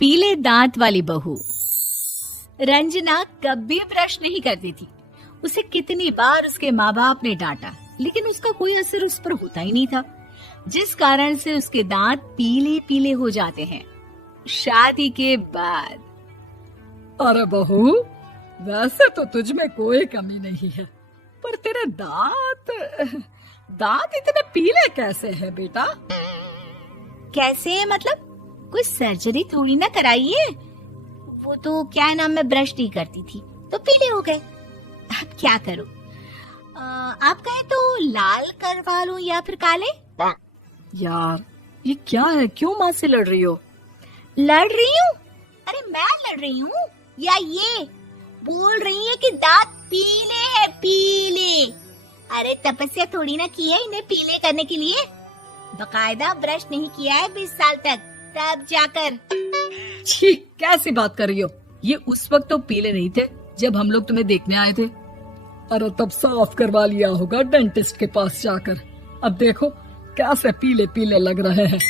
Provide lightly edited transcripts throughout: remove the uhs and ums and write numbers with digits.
पीले दांत वाली बहू। रंजना कभी ब्रश नहीं करती थी। उसे कितनी बार उसके माँ बाप ने डांटा, लेकिन उसका कोई असर उस पर होता ही नहीं था, जिस कारण से उसके दांत पीले पीले हो जाते हैं। शादी के बाद अरे बहू, वैसे तो तुझ में कोई कमी नहीं है, पर तेरे दांत इतने पीले कैसे हैं बेटा? कैसे मतलब? कोई सर्जरी थोड़ी ना कराई है। वो तो क्या नाम, मैं ब्रश नहीं करती थी तो पीले हो गए। अब क्या करूं? आप कहें तो लाल करवा लूं या फिर काले? यार ये क्या है, क्यों माँ से लड़ रही हो? लड़ रही हूँ? अरे मैं लड़ रही हूँ या ये बोल रही है कि दांत पीले हैं, पीले। अरे तपस्या थोड़ी ना की है इन्हें पीले करने के लिए। बकायदा ब्रश नहीं किया है 20 साल तक, तब जाकर। छी, कैसी बात कर रही हो? ये उस वक्त तो पीले नहीं थे जब हम लोग तुम्हें देखने आए थे। अरे तब साफ करवा लिया होगा डेंटिस्ट के पास जाकर। अब देखो कैसे पीले पीले लग रहे हैं।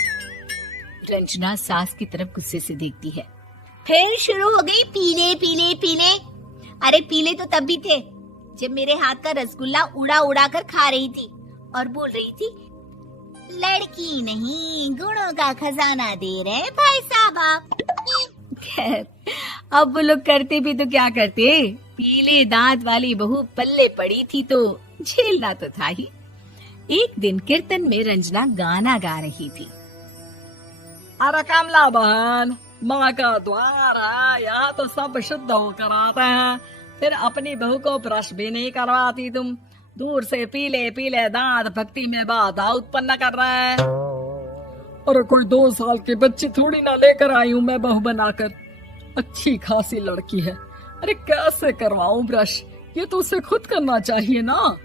रंजना सास की तरफ गुस्से से देखती है। फिर शुरू हो गई पीले पीले पीले। अरे पीले तो तब भी थे जब मेरे हाथ का रसगुल्ला उड़ा उड़ा कर खा रही थी और बोल रही थी, लड़की नहीं गुणों का खजाना दे रहे भाई साहब आप। खैर, अब वो लोग करते भी तो क्या करते, पीले दांत वाली बहू पल्ले पड़ी थी तो झेलना तो था ही। एक दिन कीर्तन में रंजना गाना गा रही थी। अरे कमला बहन, माँ का द्वार है, यहाँ तो सब शुद्ध होकर आते हैं, फिर अपनी बहू को ब्रश भी नहीं करवाती तुम। दूर से पीले पीले दांत भक्ति में बाधा उत्पन्न कर रहे हैं। अरे कोई 2 साल की बच्ची थोड़ी ना लेकर आई हूँ मैं बहू बनाकर। अच्छी खासी लड़की है, अरे कैसे करवाऊं ब्रश? ये तो उसे खुद करना चाहिए ना।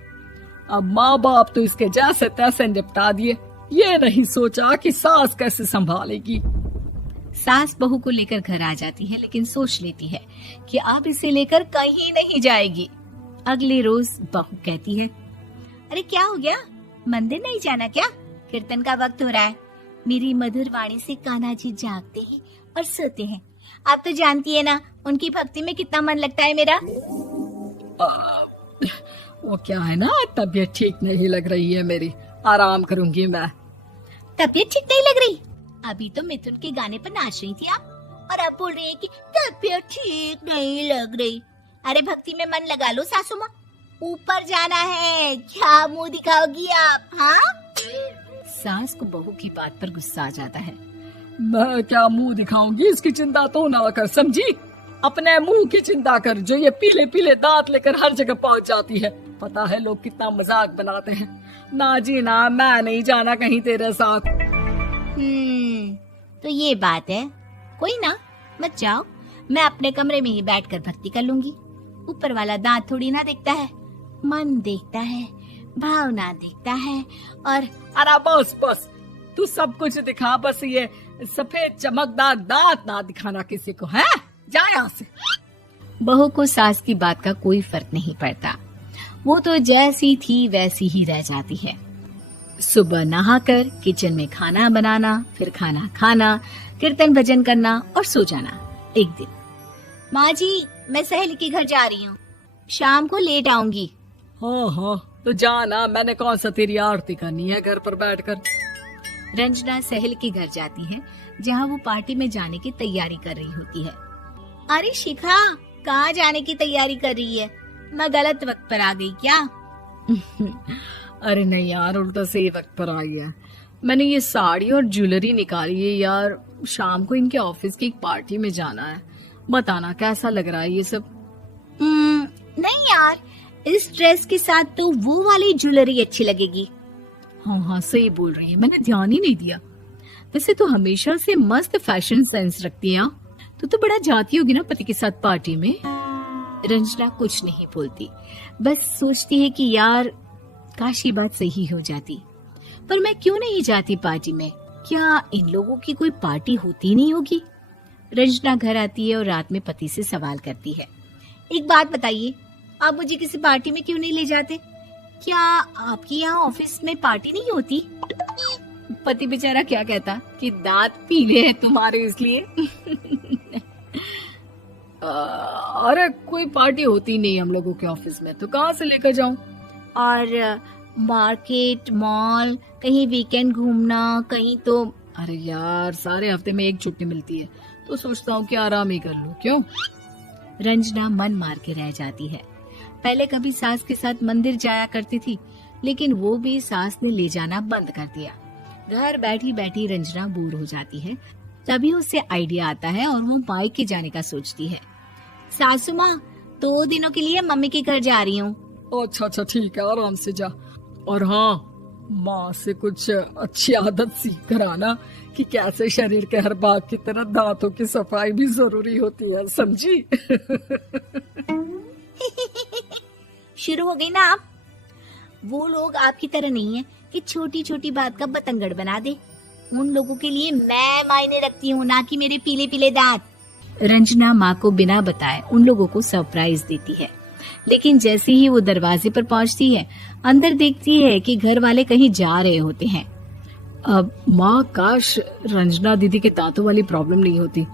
अब माँ बाप तो इसके जैसे तैसे निपटा दिए, ये नहीं सोचा कि सास कैसे संभालेगी। सास बहू को लेकर घर आ जाती है, लेकिन सोच लेती है कि अब इसे लेकर कहीं नहीं जाएगी। अगले रोज बहू कहती है, अरे क्या हो गया, मंदिर नहीं जाना क्या? कीर्तन का वक्त हो रहा है। मेरी मधुर वाणी से कान्हा जी जागते हैं और सोते हैं। आप तो जानती है ना उनकी भक्ति में कितना मन लगता है मेरा। वो क्या है ना, तबीयत ठीक नहीं लग रही है मेरी, आराम करूंगी मैं। तबीयत ठीक नहीं लग रही? अभी तो मिथुन के गाने पर नाच रही थी आप, और अब बोल रही है कि तबीयत ठीक नहीं लग रही। अरे भक्ति में मन लगा लो सासू माँ, ऊपर जाना है, क्या मुंह दिखाओगी आप? हाँ? सास को बहू की बात पर गुस्सा आ जाता है। मैं क्या मुंह दिखाऊंगी, इसकी चिंता तो ना कर, समझी? अपने मुंह की चिंता कर, जो ये पीले पीले दांत लेकर हर जगह पहुंच जाती है। पता है लोग कितना मजाक बनाते हैं। ना जी ना, मैं नहीं जाना कहीं तेरे साथ। तो ये बात है, कोई ना, मत जाओ, मैं अपने कमरे में ही बैठकर भक्ति कर लूंगी। ऊपर वाला दांत थोड़ी ना देखता है, मन देखता है, भावना देखता है। और अरे बस बस, तू सब कुछ दिखा, बस ये सफेद चमकदार दांत ना दिखाना किसी को, है? जा यहाँ से। बहू को सास की बात का कोई फर्क नहीं पड़ता, वो तो जैसी थी वैसी ही रह जाती है। सुबह नहाकर किचन में खाना बनाना, फिर खाना खाना, कीर्तन भजन करना और सो जाना। एक दिन, माँ जी मैं सहेली के घर जा रही हूँ, शाम को लेट आऊंगी। हाँ हाँ तो जाना, मैंने कौन सा तेरी आरती करनी है घर पर बैठकर। रंजना सहेली के घर जाती है, जहाँ वो पार्टी में जाने की तैयारी कर रही होती है। अरे शिखा, कहाँ जाने की तैयारी कर रही है? मैं गलत वक्त पर आ गई क्या? अरे नहीं यार, उल्टा सही वक्त पर आ गया। मैंने ये साड़ी और ज्वेलरी निकाली है यार, शाम को इनके ऑफिस की एक पार्टी में जाना है। बताना कैसा लग रहा है ये सब? नहीं यार, इस ड्रेस के साथ तो वो वाली ज्वेलरी अच्छी लगेगी। हाँ हाँ सही बोल रही है, मैंने ध्यान ही नहीं दिया। वैसे तो हमेशा से मस्त फैशन सेंस रखती है। तो बड़ा जाती होगी ना पति के साथ पार्टी में। रंजना कुछ नहीं बोलती, बस सोचती है कि यार काश ये बात सही हो जाती, पर मैं क्यों नहीं जाती पार्टी में? क्या इन लोगों की कोई पार्टी होती नहीं होगी? रंजना घर आती है और रात में पति से सवाल करती है, एक बात बताइए, आप मुझे किसी पार्टी में क्यों नहीं ले जाते? क्या आपके यहाँ ऑफिस में पार्टी नहीं होती? पति बेचारा क्या कहता कि दांत पीले हैं तुम्हारे इसलिए। अरे कोई पार्टी होती नहीं हम लोगों के ऑफिस में, तो कहाँ से लेकर जाऊं? और मार्केट, मॉल, कहीं वीकेंड घूमना, कहीं तो। अरे यार सारे हफ्ते में एक छुट्टी मिलती है, तो सोचता हूँ कि आराम ही कर लूं। क्यों? रंजना मन मार के रह जाती है। पहले कभी सास के साथ मंदिर जाया करती थी, लेकिन वो भी सास ने ले जाना बंद कर दिया। घर बैठी बैठी रंजना बोर हो जाती है। तभी उसे आइडिया आता है और वो मायके जाने का सोचती है। सासू माँ, 2 दिनों के लिए मम्मी के घर जा रही हूँ। अच्छा ठीक है, आराम से जा। और हाँ, माँ से कुछ अच्छी आदत सीख कर आना कि कैसे शरीर के हर भाग की तरह दांतों की सफाई भी जरूरी होती है, समझी? शुरू हो गई ना आप। वो लोग आपकी तरह नहीं है कि छोटी छोटी बात का बतंगड़ बना दे। उन लोगों के लिए मैं मायने रखती हूँ, ना कि मेरे पीले पीले दांत। रंजना माँ को बिना बताए उन लोगों को सरप्राइज देती है, लेकिन जैसे ही वो दरवाजे पर पहुंचती है, अंदर देखती है कि घर वाले कहीं जा रहे होते हैं। अब माँ, काश रंजना दीदी के दांतों वाली प्रॉब्लम नहीं होती,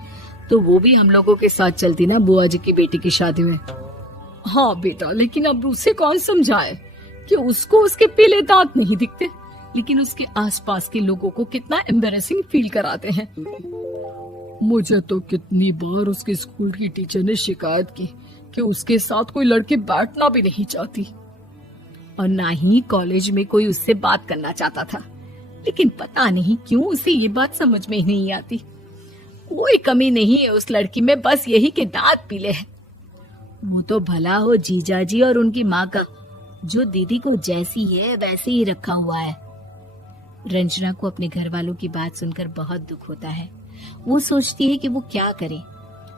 तो वो भी हम लोगों के साथ चलती ना बुआ जी की बेटी की शादी में। हाँ बेटा, लेकिन अब उसे कौन समझाए कि उसको उसके पीले दांत नहीं दिखते, लेकिन उसके आसपास के लोगों को कितना एम्बैरेसिंग फील कराते हैं। मुझे तो कितनी बार उसके स्कूल की टीचर ने शिकायत की कि उसके साथ कोई लड़की बैठना भी नहीं चाहती, और ना ही कॉलेज में कोई उससे बात करना चाहता था। लेकिन पता नहीं क्यों उसे ये बात समझ में ही नहीं आती। कोई कमी नहीं है उस लड़की में, बस यही कि दांत पीले हैं। वो तो भला हो जीजा जी और उनकी माँ का, जो दीदी को जैसी है वैसे ही रखा हुआ है। रंजना को अपने घर वालों की बात सुनकर बहुत दुख होता है। वो सोचती है कि वो क्या करे,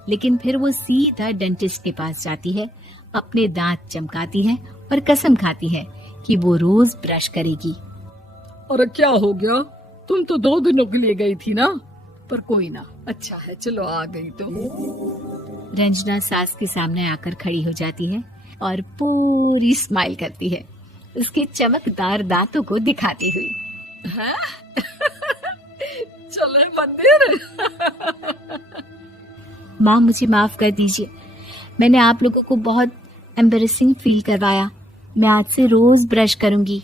लेकिन फिर वो सीधा डेंटिस्ट के पास जाती है, अपने दांत चमकाती है और कसम खाती है कि वो रोज ब्रश करेगी। अरे क्या हो गया? तुम तो 2 दिनों के लिए गई थी ना, पर कोई ना, अच्छा है, चलो आ गई तो। रंजना सास के सामने आकर खड़ी हो जाती है और पूरी स्माइल करती है, उसके चमकदार दांतों को दिखाती हुई। हैं? चले मंदिर? माँ, मुझे माफ कर दीजिए, मैंने आप लोगों को बहुत एम्बैरेसिंग फील करवाया। मैं आज से रोज ब्रश करूंगी।